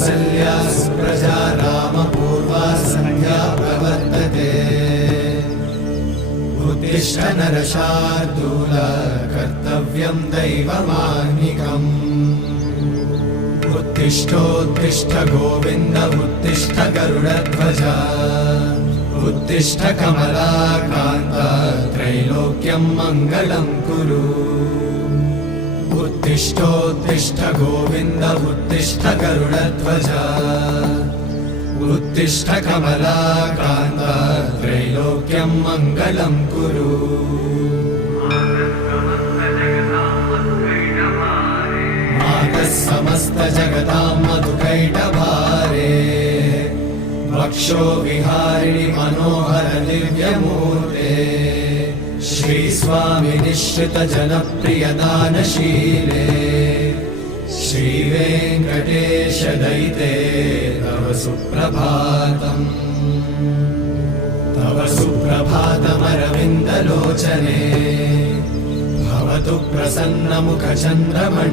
कौसल्या सुप्रजा रामपूर्वा सन्ध्या प्रवर्तते उत्तिष्ठ नरशार्दूल कर्तव्यं दैवमाह्निकम् उत्तिष्ठोत्तिष्ठ गोविन्द उत्तिष्ठ गरुडध्वज उत्तिष्ठ कमलाकान्त त्रैलोक्यं मङ्गलं कुरु उत्तिष्ठोत्तिष्ठ गोविन्द उत्तिष्ठ गरुडध्वज उत्तिष्ठ कमलाकान्त त्रैलोक्यं मङ्गलं कुरु मातः समस्त जगतां मधुकैटभारे वक्षो विहारिणि मनोहर दिव्यमूर्ते श्रीस्वामि निश्चित जनप्रिय दानशीले श्रीवेङ्कटेश दयिते तव सुप्रभातम् तव सुप्रभातमरविन्दलोचने भवतु प्रसन्नमुखचन्द्रमण्डले